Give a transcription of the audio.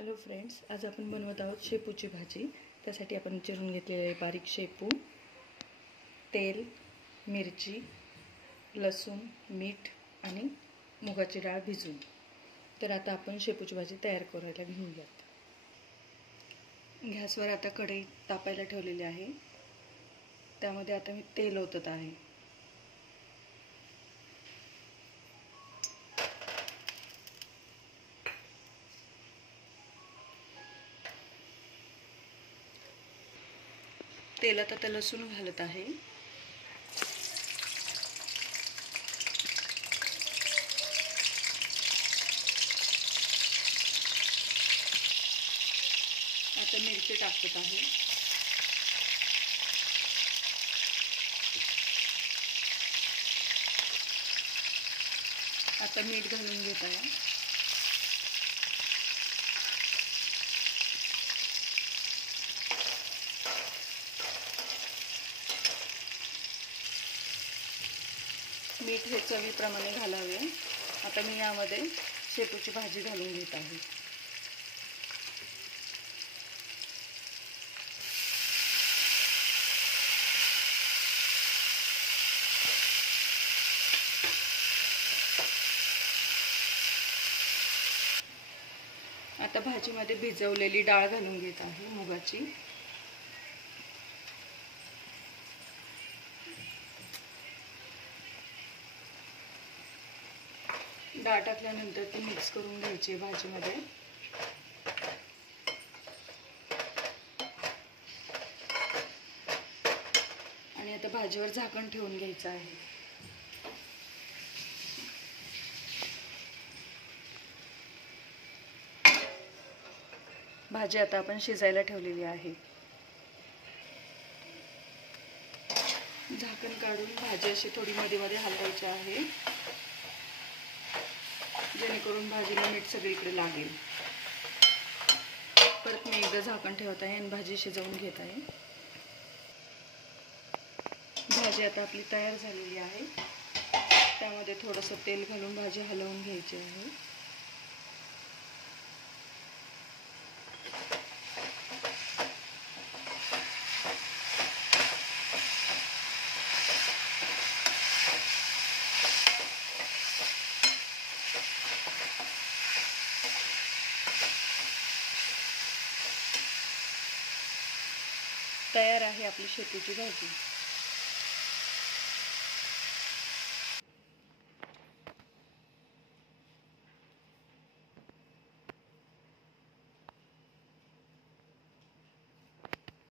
Hello friends, आज आपण बनवत आहोत शेपूची भाजी। त्यासाठी आपण चिरून घेतलेले आहे बारीक शेपू, तेल, मिरची, लसूण, मीठ आणि मुगाची डाळ भिजवून। तर आता आपण शेपूची भाजी तयार करायला घेऊयात। गॅसवर आता कढई तापायला ठेवलेली आहे। त्यामध्ये आता मी तेल ओतत आहे। तेलात आता लसूण घालत आहे। आता मिरची टाकत आहे। आता मीठ घालून घेत आहे। मीठ हे चवीप्रमाणे घालावे। आता मी यामध्ये शेपूची भाजी घालून घेत आहे। आता भाजीमध्ये भिजवलेली डाळ घालून घेत आहे, मुगाची। डाळ टाकल्यानंतर ती मिक्स करून घ्यायची भाजीमध्ये। आणि आता भाजीवर झाकण ठेवून घ्यायचं आहे। भाजी आता आपण शिजायला ठेवलेली आहे। झाकण काढून भाजी अशी थोडी मध्ये मध्ये हलवायची आहे, जेणेकरून भाजीला मीठ सगळीकडे लागेल। परत मी एकदा झाकण ठेवत आहे आणि भाजी शिजवून घेत आहे। भाजी आता आपली तयार झालेली आहे। त्यामध्ये थोडंसं तेल घालून भाजी हलवून घ्यायची आहे। तयार आहे आपली शेपूची भाजी।